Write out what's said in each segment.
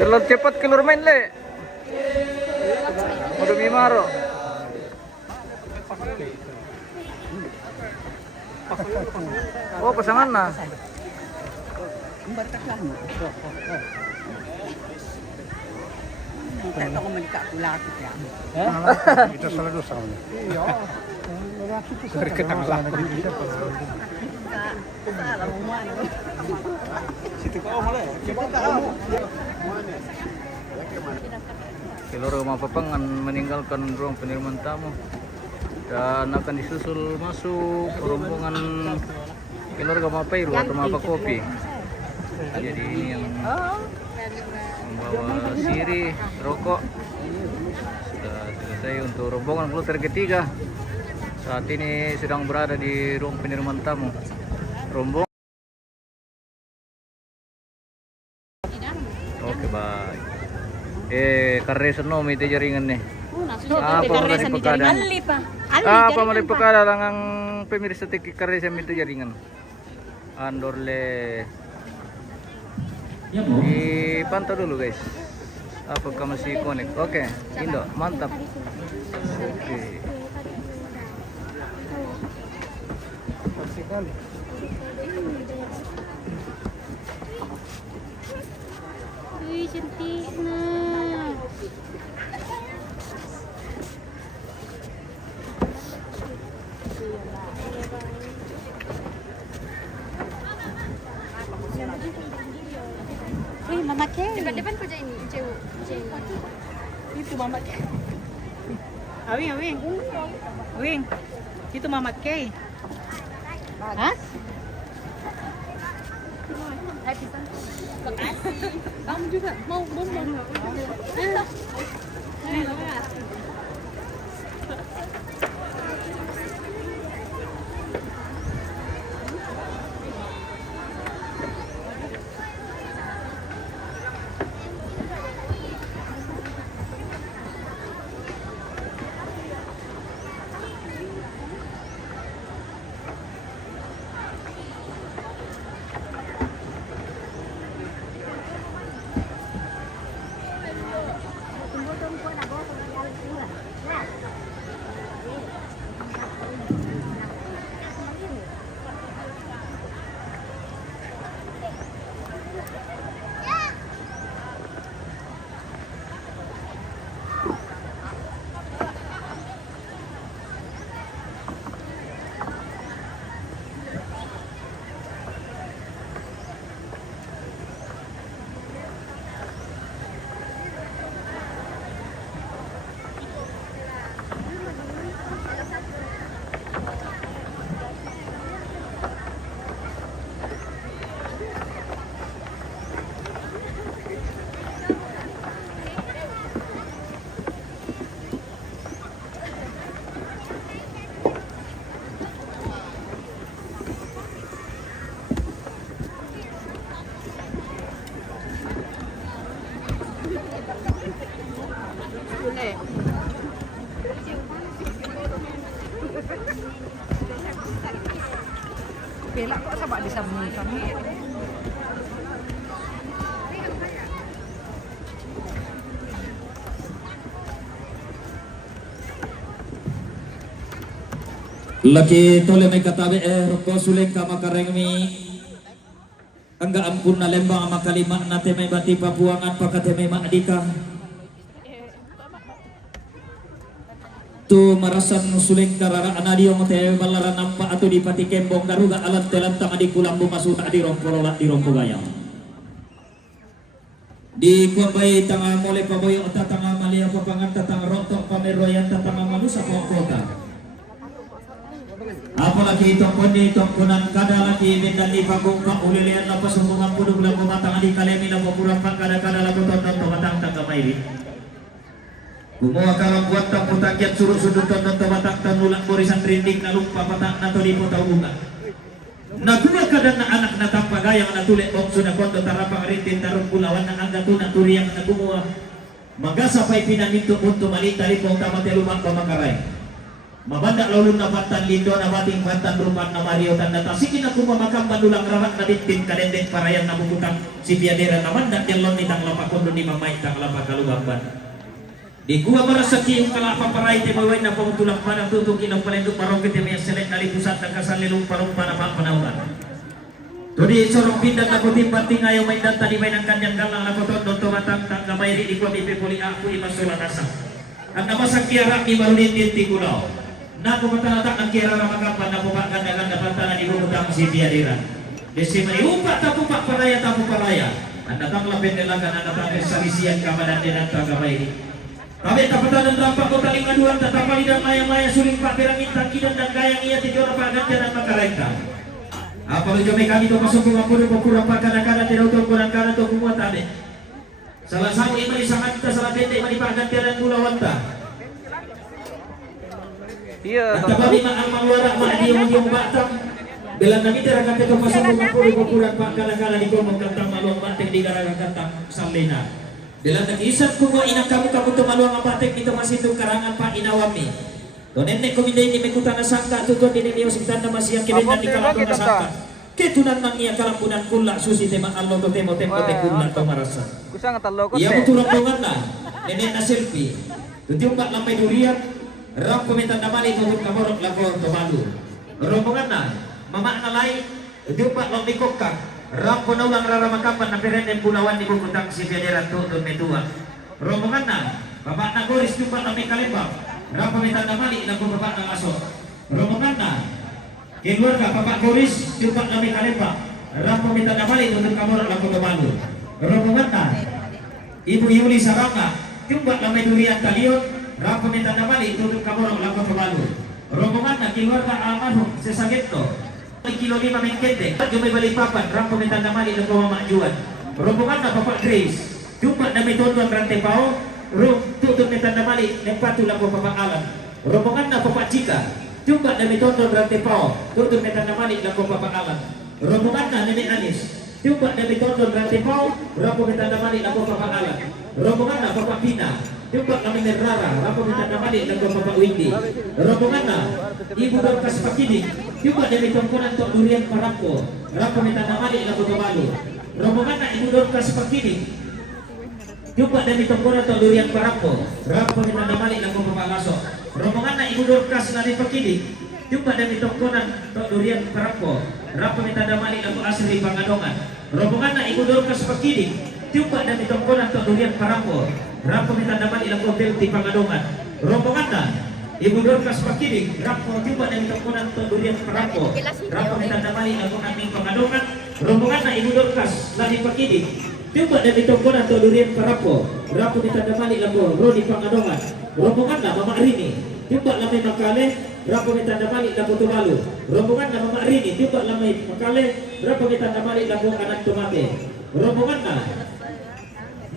Terlalu cepat keluar main le. Udah mimaro. Oh pasangan nah. Kita ko manika kulakit ya. Kita salah dosa. Iya. Berketang lah. Salah umuan. Situ kau malah. Keluar rumah Papangan meninggalkan ruang penerimaan tamu dan akan disusul masuk rombongan keluarga Mapairu atau Mapa Kopi. Jadi ini yang membawa siri, rokok sudah selesai untuk rombongan kloter ketiga. Saat ini sedang berada di ruang penerimaan tamu. Rombongan. Oke baik. Karena senomi itu jaringan nih. Apa dari pekada? Apa dari pekada langang pemirsa teki karena itu jaringan. Andorle. Dipantau dulu guys. Apakah masih connect? Oke, Indo, mantap. Oke. Wih, cantik nah. Wih, Mama Kay. Depan-depan kau jadi ini, cewek. Itu Mama Kay. Awing, awing. Awing. Itu Mama Kay. Hah? Kamu juga mau bonbon nggak? Bela kok sama disambung kami. Laki tole may katabi roko suling ka makarengmi angga ampun na lembang makalima nate may bati papuangan pakate may maadika tu marasan suling karara anadio mote balara nampa atau di pati kembong garuga alat telantang adi kulambu masuta di rompolola di rompogayang di kuabay tanga mole paboy ota tanga malia papangan tatang rotok pameroyan tatang manusa kota. Apalagi itong kundi itong kunang kada lagi mindan di pagong ka ulilian na pasumpungan pudog lang kumatang di kalemi na pagurang pangkada-kada lang kutonton tumatang tagamay gumawa ka lang buat tang putakyat surut sudut tonton tumatang tanulang borisan rindik na lumpa patang na to di po taunga naguma ka na anak na tampagayang natulit mong sunakondo tarapang rintin tarong kulawan na ang natuna turiyang na gumawa magasapay pinaminto punto malita lipong tamate lumang pamakaray Mabanda lolun na batan lindo na bating batan rupan na Mario tanda tasikin aku mamakam bandulang rawat na bitin kadendek parayan na bukutang si biadera na manda yang nitang lapakondo ni mamay tang lapakalugamban. Di gua marasaki yung kalapa paray te maway na pangtulang panang tutok ilang palendok marokit te may selek na lipusan tang kasalilong parong panapang panaulan. Todi sorong pindah na kutim bating ayaw may danta di may ng kanyang galang na koton don tumatang tang gamayri di kwa mipipuli ako imasula nasa. Ang namasang kiara ni marunin tinti kulaw. Na kumatatak ang kiara na magapan na pumakan na ganda pantangan ibubutang si biadera. Desi maniupa tapu pak paraya tapu paraya. Ang datang lapit nilagan ang datang kesalisian kamadan din ang tagamayri. Kami tapatan ng dampak ko taling aduan tatapali dan maya-maya suling pakirangin takidan dan gayang iya tijora pagantian dan makarenta. Apabila kami to pasok ko mapuro kurang pagkana-kana tinaw to kurang kana to kumuha tabi. Salah satu imani sangat kita salah tete imani pagantian dan kulawanta. Iya, At kami ang mangwara maadiyong batang. Bilang kami tirakan to pasok ko mapuro kurang pagkana-kana di ko magkantang maluang batik di garagantang salina. Dalam nag-isap ko nga inang kamu tumaluang ang batik dito masitong karangan pa inawami. Doon nenek ko hindi may kuta na sangka tuton din niyo sigtan na masiyang kibinan di kalampo na sangka. Ketunan nang iya kalampunan kula susi tema allo to temo tempo te kula to marasa. kusang talokot Iya mo tulong na nenek na selfie. Tuti mbak lamay durian ram komentar namali tutut kamorok lakor to balu. Rombongan na mama nalay tuti mbak lamay kokak. Ram ko na ulang raramakapan na perenden punawan di bukutang si biadera tutun metua. Rombongan na, bapak na goris jumpa na may kalimbang. Ram pamitan na mali na bapak na aso. Rombongan na, keluarga bapak goris jumpa na may kalimbang. Ram pamitan na mali tutun kamorok lang kumabalo. Rombongan na, Ibu Yuli Saranga jumpa na may durian talion. Ram pamitan na mali tutun kamorok lang kumabalo. Rombongan na, keluarga almarhum sesagito. Kilo 5 mengkete, may balipapan, rampo minta na mali ng pamamajuan. Rombongan na Bapak Grace, jumpa na may tonton rante pao, tutun minta na mali ng patulang po papakalan. Rombongan na Bapak Chika, jumpa na may tonton rante pao, tutun minta na mali ng po papakalan. Rombongan na Nene Anis, jumpa na may tonton rante pao, rampo minta na mali ng po papakalan. Rombongan na Bapak Pina, jumpa na may Rara, rampo minta na mali ng po Windy. Rombongan na Ibu Dorcas Pakining, jumpa dari tongkonan tok durian parangko, rampo minta na mali ng po Balu. Rombongan na Ibu Dorcas Pakining, jumpa dari tongkonan tok durian parangko, rampo minta na mali ng po Palaso. Rombongan na Ibu Dorcas Nari Pakining, jumpa dari tongkonan tok durian parangko, rampo minta na mali ng po Asri Pangadongan. Rombongan na Ibu Dorcas Pakining, jumpa dari tongkonan tok durian parangko, rampo minta na mali ng po Belti Pangadongan. Rombongan na Ibu Dorcas Pakining, rampo jumpa dari tongkonan tok durian parangko, rampo minta na mali ng po Aming Pangadongan. Rombongan na Ibu Dorcas Nari Pakining, jumpa dari tongkonan tok durian parangko, rampo minta na mali ng po Roni Pangadongan. Rombongan na Mama Rini, jumpa lamay Makale, rampo minta na mali ng po Tuvalu. Rombongan na Mama Rini, jumpa lamay Makale, rampo minta na mali ng po Anak Tomate. Rombongan na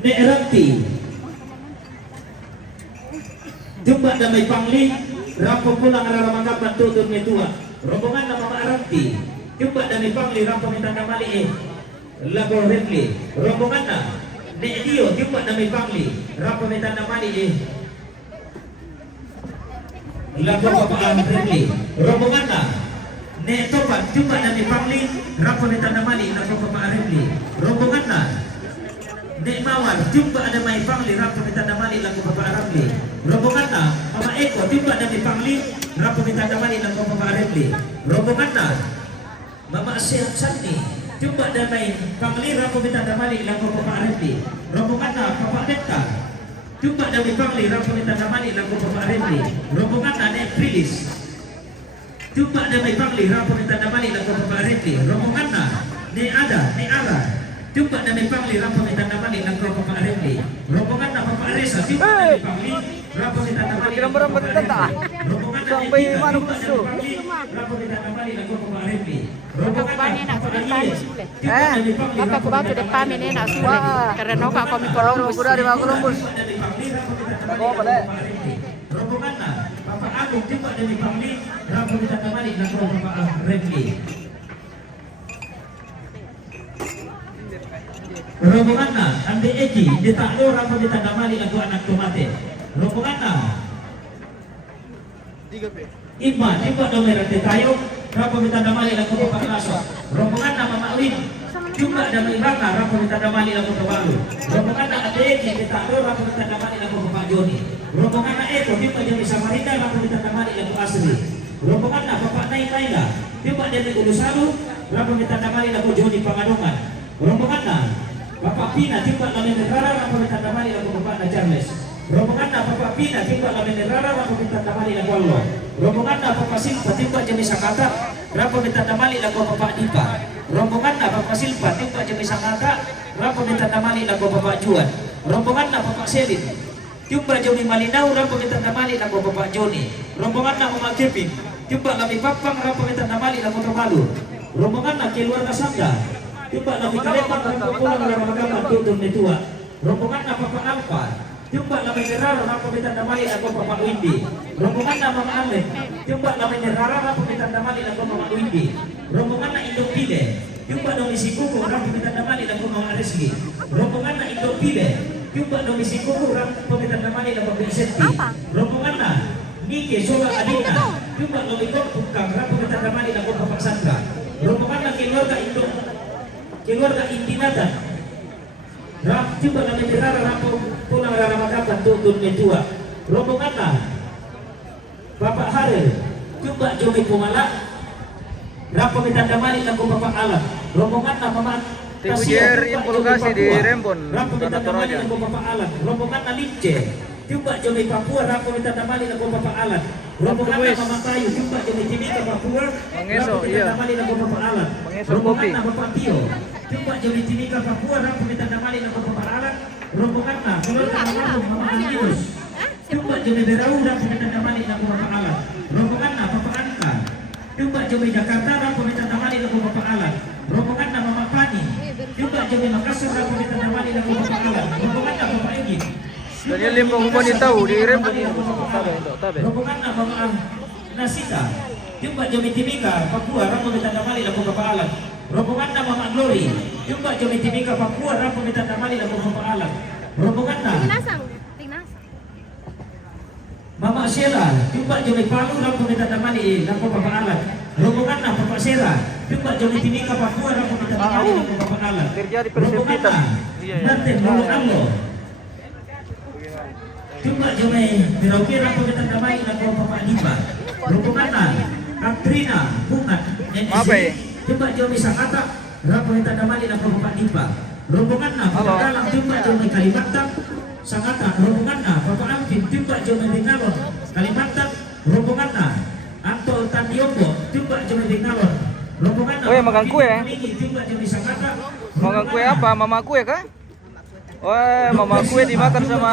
Neeranti, jumpa na may Pangli, rampo pulang araramangkapan tutun may tuwa. Rombongan na Mama Aranti, jumpa na may Pangli, rampo minta na mali Lago Redley. Rombongan na Needio, jumpa na may Pangli, rampo minta na mali Lago Papaan Redley. Rombongan na Neetopat, jumpa na may Pangli, rampo minta na mali Lago Papaan Redley. Rombongan na Nek Mawar, jumpa ada may Pangli, rampo minta na mali Lago Papaan Redley. Rombongan na Mama Eko, jumpa na may Pangli, rampo minta na mali Lago Papaan Redley. Rombongan na Mama Sehat Sani, jumpa na may Pangli, rampo minta na mali Lago Papaan Redley. Rombongan na Papa Deta, jumpa na may Pangli, rampo minta na mali Lago Papaan Redley. Rombongan na Nek Prilis, jumpa na may Pangli, rampo minta na mali Lago Papaan Redley. Rombongan na Nek Ada, Nek Ara, jumpa na may Pangli, rampo minta na mali Lago Papaan Redley. Rombongan na Papa Aresa, jumpa na may Pangli, rampo minta na mali Lago Papaan Redley. Rombongan na Nek Ika, jumpa na may Pangli, rampo minta na mali Lago Papaan Redley. Rombongan na Papa Alie, jumpa na may Pangli, Maka ko ba to depan ini nak sulit. Karena no ka kami Columbus. Kuda di mga Columbus. Ako pala. Rombongan na Papa Agung, jumpa na may Pangli, rampo minta na mali Lago Papaan Redley. Rombongan na Ande Eki, ditaklo rampo minta na mali Lago Anak Tomate. Rombongan na Iba, tiba domera tayo. Rapo minta damali lang ko paglaso. Rombongan na mamawin. Juga damai baka rapo minta damali lang ko balu. Rombongan na ate kita rapo minta damali lang ko Pak Joni. Rombongan na eko tiba jadi Samarinda rapo minta damali lang ko asli. Rombongan na Bapak Nai Kaila. Tiba dari Ulusalu rapo minta damali lang ko Joni Pangadongan. Rombongan na Bapak Pina tiba lamen negara rapo minta damali lang ko Bapak Najarles. Rombongan na Bapak Pina tiba lamen negara rapo minta damali lang ko Allah. Rombongan na Bapak Silpa tiba jenis Sakata rapo minta damali lang ko Bapak Dipa. Rombongan na Bapak Silpa tiba jenis Sakata rapo minta damali lang ko Bapak Juan. Rombongan na Bapak Selin tiba Joni Malinau rapo minta damali lang ko Bapak Joni. Rombongan na Mama Keping tiba kami Papang rapo minta damali lang ko Tomalu. Rombongan na keluarga Sangga tiba kami Kalepan rapo pulang dalam agama tutur netua. Rombongan na Bapak Alpa tiba kami Nerara rapo minta damali lang ko Bapak Windi. Rombongan na Mama Amen tiba kami Nerara rapo minta damali lang ko Mama Windi. Rombongan na Indopile tiba dong isi kuku rapo minta damali lang ko Mama Reski. Rombongan na Indopile tiba dong isi kuku rapo minta damali lang ko Vicenti. Rombongan na Nike Sola Adina tiba dong ikut bukang rapo minta damali lang ko Bapak Sandra. Rombongan na keluarga Indinatan rap tiba kami Nerara rapo pulang dalam agama tutur netua. Rombongan na Bapak Haril coba Jomi Pumala rapo minta damali lang ko Bapak Alam. Rombongan na Mama Tibujer impologasi di Rembon rapo minta damali lang ko Bapak Alam. Rombongan na Lince coba Jomi Papua rapo minta damali lang ko Bapak Alam. Rombongan na Mama Tayu coba Jomi Timika Papua rapo minta damali lang ko Bapak Alam. Rombongan na Bapak Tio coba Jomi Timika Papua rapo minta damali lang ko Bapak Alam. Rombongan na keluarga Mama Anginus coba Jomi Berau rapo minta damali lang ko Bapak Alam. Rombongan na Bapak Anka coba Jomi Jakarta rapo minta damali lang ko Bapak Alam. Rombongan na Mama Pani coba Jomi Makassar rapo minta damali lang ko Bapak Alam. Rombongan na Bapak Egin Dan yung limbang umani tahu di Rembon. rombongan na Mama Nasita coba Jomi Timika Papua rapo minta damali lang ko Bapak Alam. Rombongan na Mama Glory coba Jomi Timika Papua rapo minta damali lang ko Bapak Alam. Rombongan na Mama Sera coba Jomi Palu rapo minta damali lang ko Bapak Alam. Rombongan na Bapak Sera coba Jomi Timika Papua rapo minta damali lang ko Bapak Alam. Terjadi Rombongan persempitan. na Nanten Lolo Allo coba Jomi Merauke rapo minta damali lang ko Bapak Dipa. Rombongan na Katrina Bunga Apa ya? coba Jomi Sakata rapo minta damali lang ko Bapak Dipa. Rombongan na Bapak Dalang coba Jomi Kalimantan Sakata. Rombongan na Bapak Ampin coba Jomi Bengalon Kalimantan. Rombongan na Anto Tandiombo coba Jomi Bengalon. Rombongan na Oh ya, makan kue. coba Jomi Sakata. Makan kue apa? Mama kue kah? Oh, mama kue dimakan sama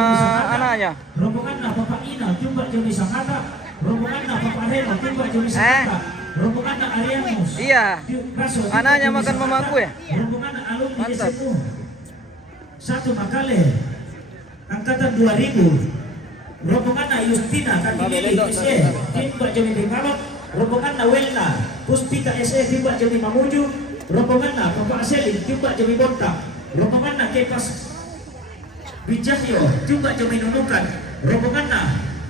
anaknya. Rombongan na Bapak Ina coba Jomi Sakata. Rombongan na Bapak Reno coba Jomi Sakata. Rombongan na Arianus Iya. Anaknya makan mama kue. Rombongan na alumni Mantap. SMU 1 Makale angkatan 2000. Rombongan na Justina Kandili SE coba Jomi Bengalon. Rombongan na Welna Puspita SE coba Jomi Mamuju. Rombongan na Bapak Selin coba Jomi Bontak. Rombongan na Kepas Wijahyo coba Jomi Nunukan. Rombongan na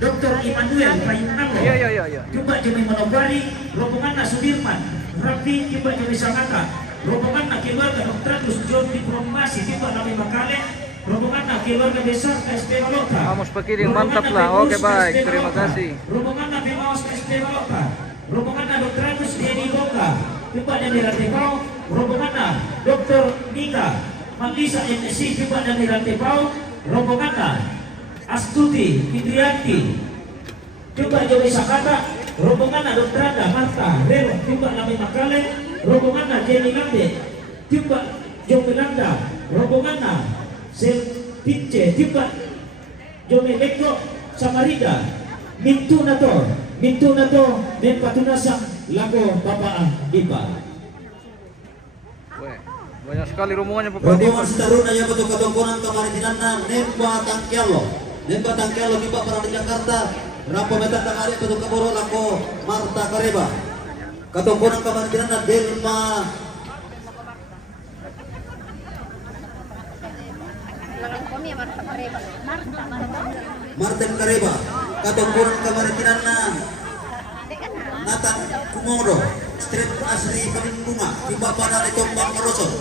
Dr. Immanuel Payunalo Iya. coba Jomi Manokwari. Rombongan na Sudirman Rafi coba Jomi Sanata. Rombongan na keluarga Dr. John Diplomasi coba Nabi Makale. Rombongan na keluarga besar KSP Malota. Vamos pakiring mantap lah. Oke baik, terima kasih. Rombongan na Bimaos KSP Malota. Rombongan na Dr. Agus Dieni Boga coba dari Rantepau. Rombongan na Dr. Nika Malisa NSC coba dari Rantepau. Rombongan na Astuti Indrianti coba Jomi Sakata. Rombongan na Dr. Anda Marta Rero coba Nabi Makale. Rombongan na Jenny Lambe coba Jomi Landa. Rombongan na Sel Pince coba Jomi Leko Samarinda. Mintu nato dan patunasang lago Bapak Dipa. Weh, banyak sekali rombongannya Bapak. Rombongan setaruna yang betul ketongkonan kemaritinan Nemba Tangkialo tiba para di Jakarta. Rapo metan tangari betul keboro lako Marta Kareba. Ketongkonan kemaritinan Delma Martin Kareba. Ketongkonan kemaritinan Selatan Kumodo, Street Asri Kamintunga, timba pada di Tombang Merosot.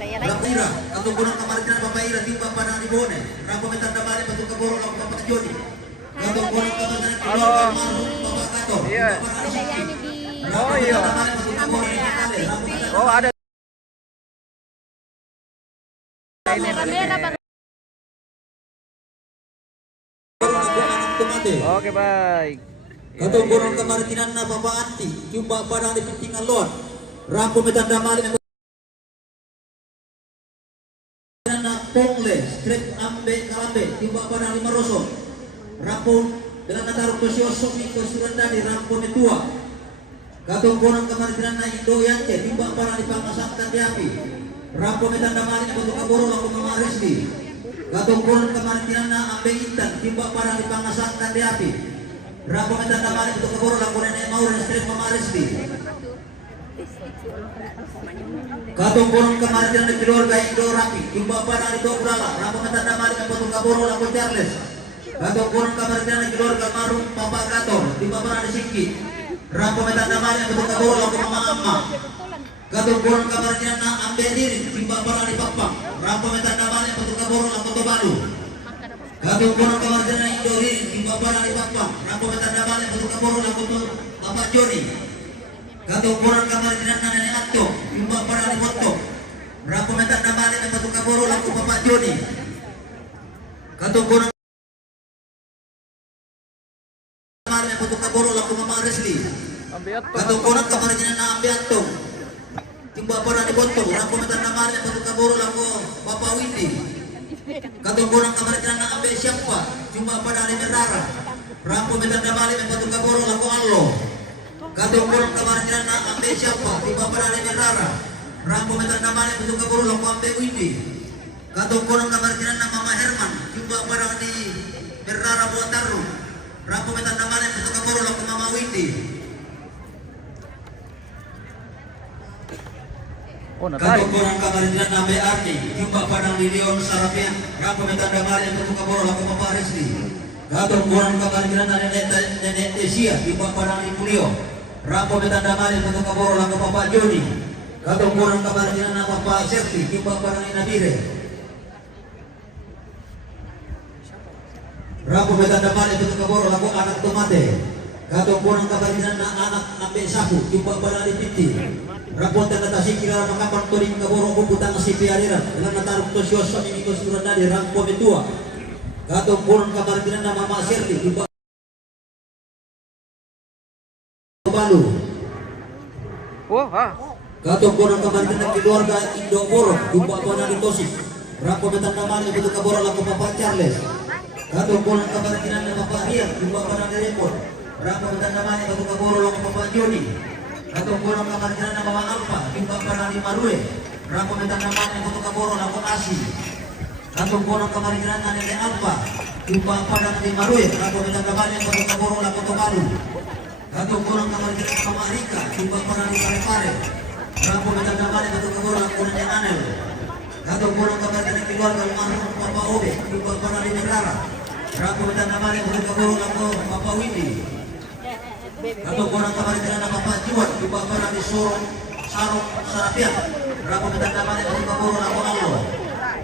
Rapira, atau gunung Kamarjana Bapak Ira, timba pada di Bone, Rampo Metanda Bali, Batu Kaboro, Bapak Joni. Atau gunung Kamarjana Kiloka, Maru, Bapak Kato, Iya. Bapak Siki. Oh iya. Oh ada. Oke baik. Atau gunung Kamarjana Bapak Anti, timba pada di Pentingan Lon, Rampo Metanda Bali, Pongle, Street Ambe Kalambe, timba pada lima Rosso, Rampo dengan natar Kosio Sofi Kosurandani, Rampo Metua, Katong Gonang Kamarjana Indo Yance, timba pada di Pangasaktan Diapi, Rampo Metanda Mali, Batu Kaboro, Laku Mama Resli, Katong Gonang Kamarjana Ambe Intan, timba pada di Pangasaktan Diapi, Rampo Metanda Mali, Batu Kaboro, Laku Nenek Maur, Street Mama Resli. Katong Gunung Kamarjana keluarga Indo Rapi, timba pada Indo Urala, Rampo Metanda Mali, Batu Kaboro, Laku Charles. Katong Gunung Kamarjana keluarga Marum, Papa Gator, timba pada Siki, Rampo Metanda Mali, Batu Kaboro, Laku Mama Amma. Katong Gunung Kamarjana Ambe Diri, timba pada di Papang, Rampo Metanda Mali, Batu Kaboro, Laku Tobalu. Katong Gunung Kamarjana Indo Diri, timba pada di Papang, Rampo Metanda Mali, Batu Kaboro, Laku Bapak Joni. Katong Gunung Kamarjana Nenek Atto, timba pada di Botok, Rampo Metanda Mali, Batu Kaboro, Laku Bapak Joni. Katong Gunung Mali, Batu Kaboro, Laku Mama Resli. Katong Gunung Kamarjana Ambiato, timba pada di Botok, Rampo Metanda Mali, Batu Kaboro, Laku Bapak Windi. Katong Gunung Kamarjana Ambe Siapa, timba pada di Merara, Rampo Metanda Mali, Batu Kaboro, Laku Allo. Katong Gunung Kamarjana Ambe Siapa, timba pada di Merara, Rampo Metanda Mali, Batu Kaboro, Laku Ambe Windi. Katong Gunung Kamarjana Mama Herman, timba pada di Merara Buataru, Rampo Metanda Mali, Batu Kaboro, Laku Mama Windi. Oh natarik. Katong Gunung Kamarjana Ambe Ardi, timba pada di Leon Sarapian, Rampo Metanda Mali, Batu Kaboro, Laku Papa Resli. Katong Gunung Kamarjana Nenek Tesia, timba pada di Pulio, Rampo Metanda Mali, Batu Kaboro, Laku Papa Joni. Katong Gunung Kamarjana Papa Serti, timba pada di Nadire, Rampo Metanda Mali, Batu Kaboro, Laku Anak Tomate. Katong Gunung Kamarjana Anak Ambe Sapu, timba pada di Piti, Rampo Tanda Sikira Makapan Toring Kaboro, Buputang Sipi Aliran, dengan nataruk Tosio Soni Niko Surandadi, Rampo Metua. Katong Gunung Kamarjana Mama Serti, timba Balu. Oh ah. Katong Gunung Kamarjana keluarga Indo Boro, timba pada di Tosik, Rampo Metanda Mali, Batu Kaboro, Laku Papa Charles. Katong Gunung Kamarjana Bapak Rian, timba pada di Repot, Rampo Metanda Mali, Batu Kaboro, Laku Papa Joni. Katong Gunung Kamarjana Mama Alfa, timba pada di Marue, Rampo Metanda Mali, Batu Kaboro, Laku Asi. Katong Gunung Kamarjana Nenek Alfa, timba pada di Marue, Rampo Metanda Mali, Batu Kaboro, Laku Tobalu. Katong Gunung Kamarjana Mama Rika, timba pada di Pare-Pare, Rampo Metanda Mali, Batu Kaboro, Laku Nenek Anel. Katong Gunung Kamarjana keluarga almarhum Papa Obe, timba pada di Merara, Rampo Metanda Mali, Batu Kaboro, Laku Papa Windi. Katong Gunung Kamarjana Papa Juat, timba pada di Sorong Sarong Sarapian, Rampo Metanda Mali, Batu Kaboro, Laku Allo.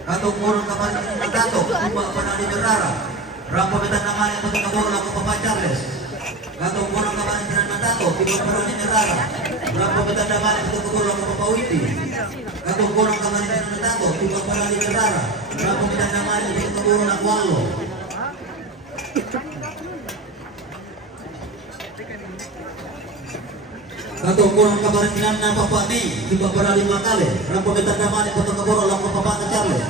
Katong Gunung Kamarjana Gato, timba pada di Merara, Rampo Metanda Mali, Batu Kaboro, Laku Papa Charles. Katong Gunung Kamarjana Gato, timba pada di Merara, Rampo Metanda Mali, Batu Kaboro, Laku Papa Windi. Katong Gunung Kamarjana Gato, timba pada di Merara, Rampo Metanda Mali, Batu Kaboro, Laku Allo. Katong Gunung Kamarjana Papa Mei, timba pada di Makale, Rampo Metanda Mali, Batu Kaboro, Laku Papa Charles.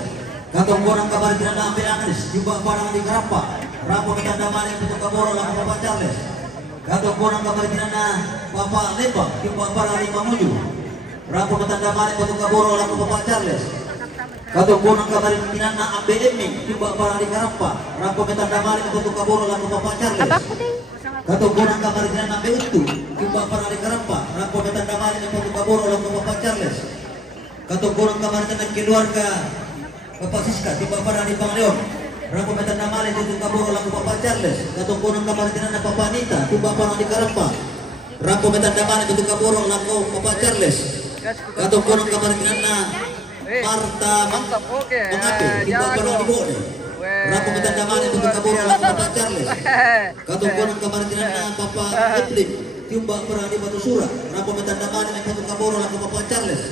Katong Gunung Kamarjana Ambe Angris, timba pada di Garapa, Rampo Metanda Mali, Batu Kaboro, Laku Papa Charles. Katong Gunung Kamarjana Papa Lembang, timba pada di Mamuju, Rampo Metanda Mali, Batu Kaboro, Laku Papa Charles. Katong Gunung Kamarjana Ambe Eming, timba pada di Garapa, Rampo Metanda Mali, Batu Kaboro, Laku Papa Charles. Katong Gunung Kamarjana Ambe Utu, timba pada di Garapa, Rampo Metanda Mali, Batu Kaboro, Laku Papa Charles. Katong Gunung Kamarjana keluarga Bapak Siska, timba pada di Pangleon, Rampo Metanda Mali, Batu Kaboro, Laku Papa Charles. Katong Gunung Kamarjana Papa Anita, timba pada di Garapa, Rampo metanda mali bentuk kaboro lako Papa Charles. Katong kurang kamartinan na Marta Mantap, oke. mengapi timba parang ibone. Rampo metanda mali bentuk kaboro lako Papa Charles. Katong kurang kamartinan na Papa Eplin timba parang di Batu Sura. Rampo metanda mali bentuk kaboro lako Papa Charles.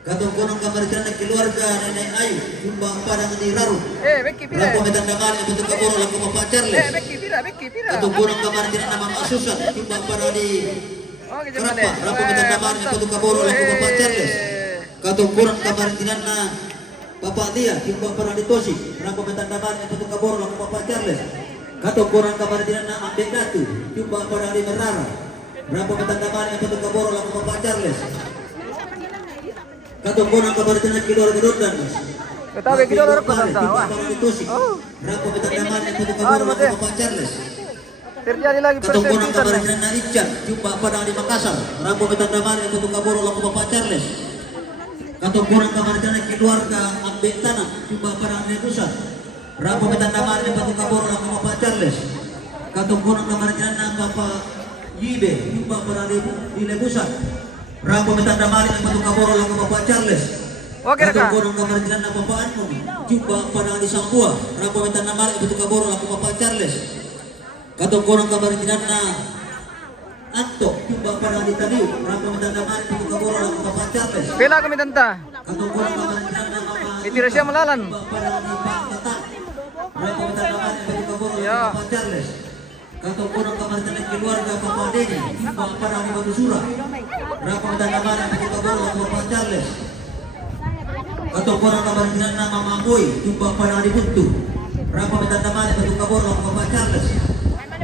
Katong kurang kamartinan na keluarga Nenek Ayu timba parang di Raru. Beki Rampo metanda mali bentuk kaboro lako Papa Charles. Beki pira. Katong kurang kamartinan na Mama Susan timba parang di Oke, Kenapa? Rampo metanda mali bentuk kaboro lako Papa Charles. Katong kurang kamartinan na Bapak Dia timba parang di Tosi. Rampo metanda mali bentuk kaboro lako Papa Charles. Katong kurang kamartinan na Ambek Datu timba parang di Merara. Rampo metanda mali bentuk kaboro lako Papa Charles. Katong kurang kamartinan na Kidor Gedordan. Ketahui Kidor ko sa timba parang di Tosi. Rampo metanda mali bentuk kaboro lako Papa Charles. Terjadi lagi Katong kurang persendikan. kamartinan na Ican timba parang di Makassar. Rampo metanda mali bentuk kaboro lako Papa Charles. Katong kurang kamartinan na keluarga Ambek Tanah timba parang di Pusat. Rampo metanda mali bentuk kaboro lako Papa Charles. Katong kurang kamartinan na Papa Yibe timba parang di Lebusat. Rampo metanda mali bentuk kaboro lako Papa Charles. Oke, Katong Raka. kurang kamartinan na Papa Anung timba parang di Sambua. Rampo metanda mali bentuk kaboro lako Papa Charles. Katong kurang kamartinan na Anto timba parang di Taliu. Rampo metanda mali bentuk kaboro lako Papa Charles. Pila kami tanta. Katong kurang kamartinan na Mama Itira siya malalan. timba parang di Pangkatan. Rampo metanda mali bentuk kaboro lako Ya. Papa Charles. Katong kurang kamartinan na keluarga Papa Deni timba parang di Batu Sura. Rampo metanda mali bentuk kaboro lako Papa Charles. Katong kurang kamartinan na Mama Boy timba parang di Buntu. Rampo metanda mali bentuk kaboro lako Papa Charles.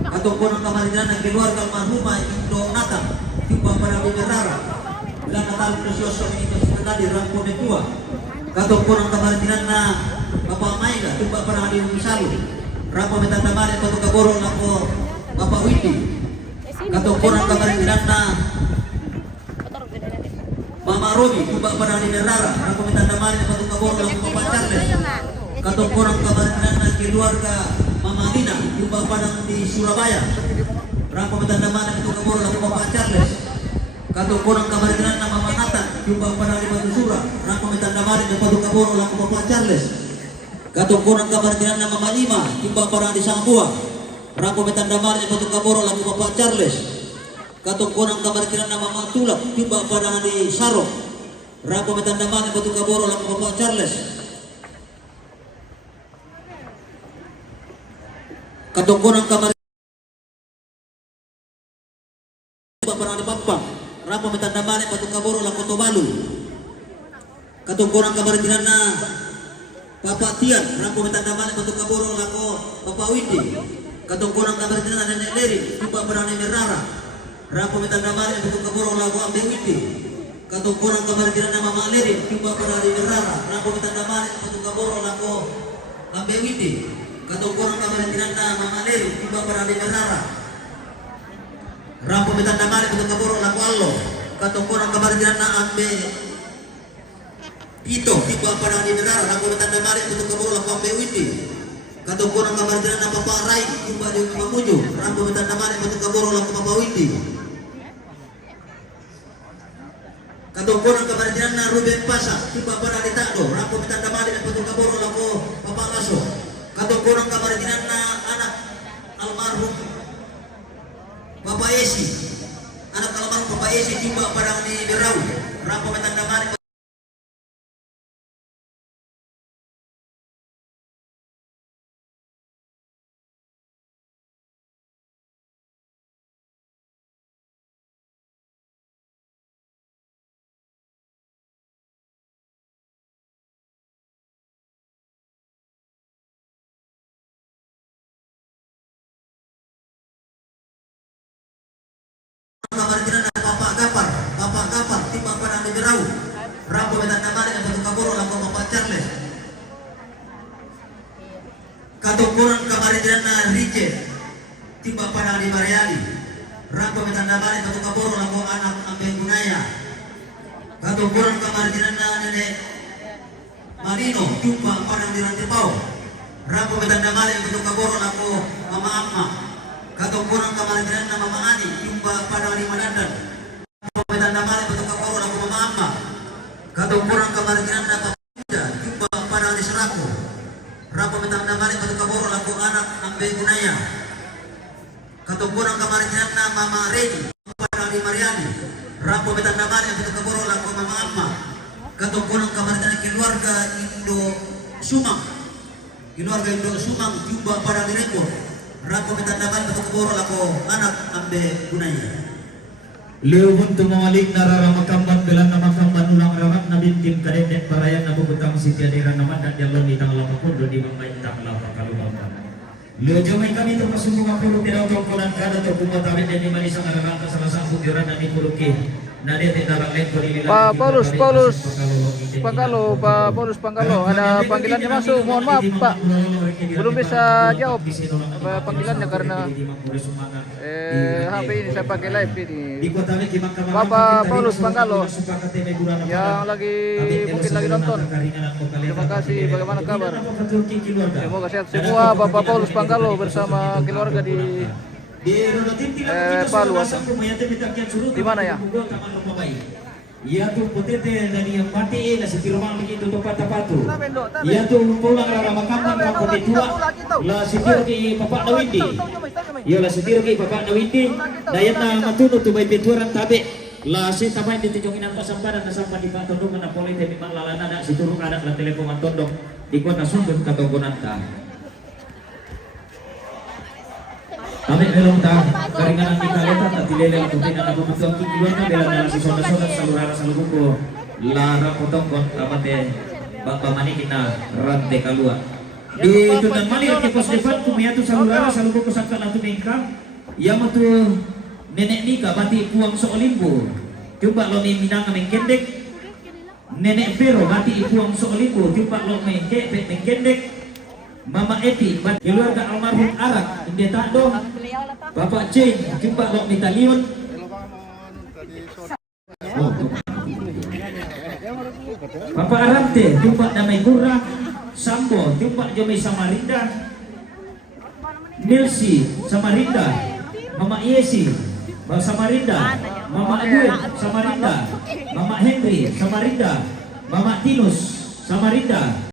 Katong kurang kamartinan na keluarga almarhumah Indo Natang timba parang di Merara. Bulan Natal Precioso Benito Tadi Rampo Metua. Katong kurang kamartinan na Bapak Maida timba parang di Misalu. Rampo metanda mali bentuk kaboro lako Bapak Windi. Katong kurang kamartinan na Mama Robi timba parang di Merara. Rampo metanda mali bentuk kaboro lako Papa Charles. Katong kurang kamartinan na keluarga Mama Lina timba parang di Surabaya. Rampo metanda mali bentuk kaboro lako Papa Charles. Katong kurang kamartinan na Mama Nata timba parang di Batu Sura. Rampo metanda mali bentuk kaboro lako Papa Charles. Katong kurang kamartinan na Mama Lima timba parang di Sambua. Rampo metanda mali bentuk kaboro lako Papa Charles. Katong kurang kamartinan na Mama Tulak timba parang di Sarok. Rampo metanda mali bentuk kaboro lako Papa Charles. Katong kurang kamartinan timba parang di Pampang. Rampo metanda mali bentuk kaboro lako Tobalu. Katong kurang kamartinan na Bapak Tian, Rampo metanda mali bentuk kaboro lako Bapak Windi. Katong kurang kamartinan na Nenek Leri timba parang di Merara. Rampo metanda mali bentuk kaboro lako Ambek Windi. Katong kurang kamartinan na Mama Leri timba parang di Merara. Rampo metanda mali bentuk kaboro lako Ambek Windi. Katong kurang kamartinan na Mama Leri timba parang di Merara. Rampo metanda mali bentuk kaboro lako Allo. Katong kurang kamartinan na Ambek Pito timba parang di Merara. Rampo metanda mali bentuk kaboro lako Ambek Windi. Katong kurang kamartinan na Papa Rai timba di Mamuju. Rampo metanda mali bentuk kaboro lako Papa Windi. Katong kurang kamartinan na Ruben Pasa timba parang di Tado. Rampo metanda mali bentuk kaboro lako Papa Laso. Katong kurang kamartinan na anak almarhum Bapak Esi. Anak almarhum Bapak Esi timba parang di Berau. Rampo metanda mali kamartinan na Bapak Gapar timba parang di Berau. Rampo metanda mali bentuk kaboro lako Papa Charles. Katong kurang kamartinan na Riche timba parang di Mariali. Rampo metanda mali bentuk kaboro lako anak Ambek Gunaya. Katong kurang kamartinan na Nenek Marino timba parang di Rantipau. Rampo metanda mali bentuk kaboro lako Mama Amma. Katungkunan kamarinan na Mama Ani, Jumpa Padang Lima Dandan. Pamitan na mali betul kaporo laku Mama Amma. Katungkunan kamarinan na Pamuda, Jumpa Padang di Seraku. Rapo pamitan na mali betul kaporo laku anak Ambe Gunaya. Katungkunan kamarinan na Mama Redi, Padang di Mariani. Rapo pamitan na mali betul kaporo laku Mama Amma. Katungkunan kamarinan keluarga Indo Sumang. Keluarga Indo Sumang, Jumpa Padang di Repot. Rapo mitandaman betul keboro lako anak Ambe Gunaya. Lewun tumawalik nararamakamban belan namakamban ulang rarat nabintim kadedet parayan nabubutang sitiadiran naman dan jalon di tanggal 80 di mamay tanggal 80. Leo jomay kami itu pasungguh puluh tidak tongkonan kada terbuka tarik dan dimani sang arang salah satu juran dan ikuluki. Pak Paulus Panggalo, Pak Paulus Panggalo, ada panggilannya masuk. Mohon maaf Pak, belum bisa jawab panggilannya karena HP ini saya pakai live ini. Bapak Paulus Panggalo yang mungkin lagi nonton. Terima kasih. Bagaimana kabar? Semoga sehat semua. Bapak Paulus Panggalo bersama keluarga di Palu. Di mana ya? Ia tu potete dari yang mati na si Tiromang begitu tu patapatu. Ia tu pulang rara makamang kampung tua. La si Tiro ki Bapak Dawindi. Ia la si Tiro ki Bapak Dawindi. Dayan na matuno tu bay beturan tabe. La si tamay ditujungin ang pasamparan na sampan di patondong na poli temi malalana na si turun anak la telepon tondong di kota sundun katonggonan ta. Kami belum tahu keringanan kita lihat tak dilele untuk tidak ada butuh kiluan bela dalam si soda-soda salurara salubuko lara potong kon amate bapak mani kita rantai kalua di tunan mali ke pos depan kumiatu salurara salubuko sakal atu bengkang ia matu nenek nika mati puang solimbo coba lo ni minang mengkendek nenek pero mati puang solimbo coba lo mengkendek Mama Eti, keluarga almarhum Arak, Inde Tado, Bapak Jin, jumpa Lok Mitalion. Bapak Arante, jumpa Damai Gura, Sambo, jumpa Jomai Samarinda, Milsi, Samarinda, Mama Yesi, Samarinda, Mama Adul, Samarinda, Mama Henry, Samarinda, Mama Tinus, Samarinda.